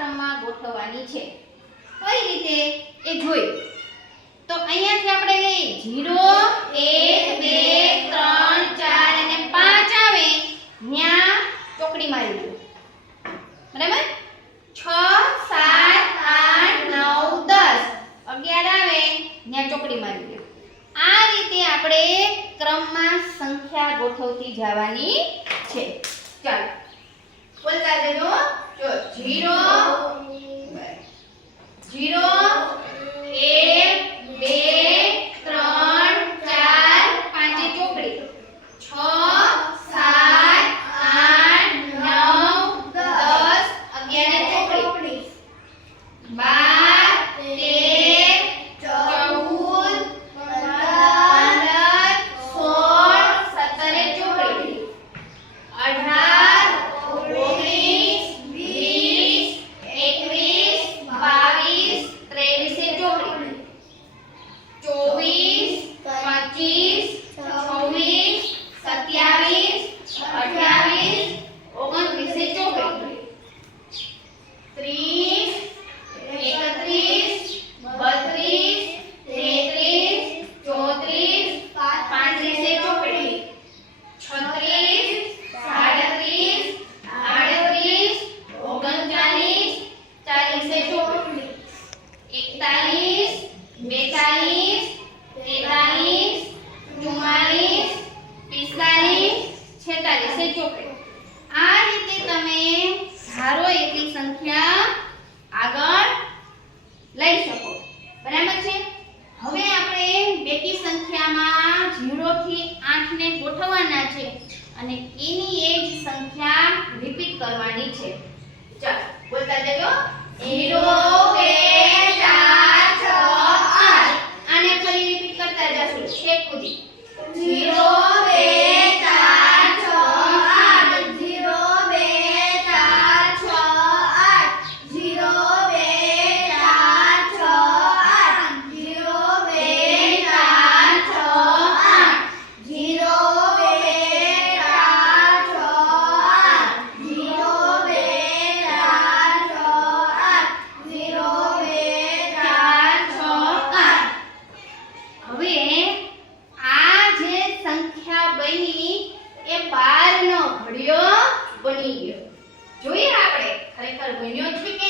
ક્રમમાં ગોઠવવાની છે. કઈ રીતે એ જોઈ તો અહીંયાથી આપણે લઈએ 0 1 2 3 4 અને 5 આવે ન્યા ચોકડી મારી દો. બરાબર 6 7 8 9 10 11 આવે ન્યા ચોકડી મારી દો. આ રીતે આપણે ક્રમમાં સંખ્યા ગોઠવતી જવાની છે. ચાલો બોલતા જજો. જો 0 0 1 2 3 4 5 ચોકડી 6 7 8 9 10 11 ચોકડી 0 થી 8 ને ગોઠવવાના છે અને એની એ જ સંખ્યા રિપીટ કરવાની છે. ચાલો બોલતા જજો. 0 2 4 6 8 આને ફરી રિપીટ કરતા જશું છેક સુધી. 0 2 4 6 8 0 2 4 6 8 0 2 4 6 8 0 2 4 6 8 0 બની ગયો. જોઈએ આપણે ખરેખર બન્યો છે કે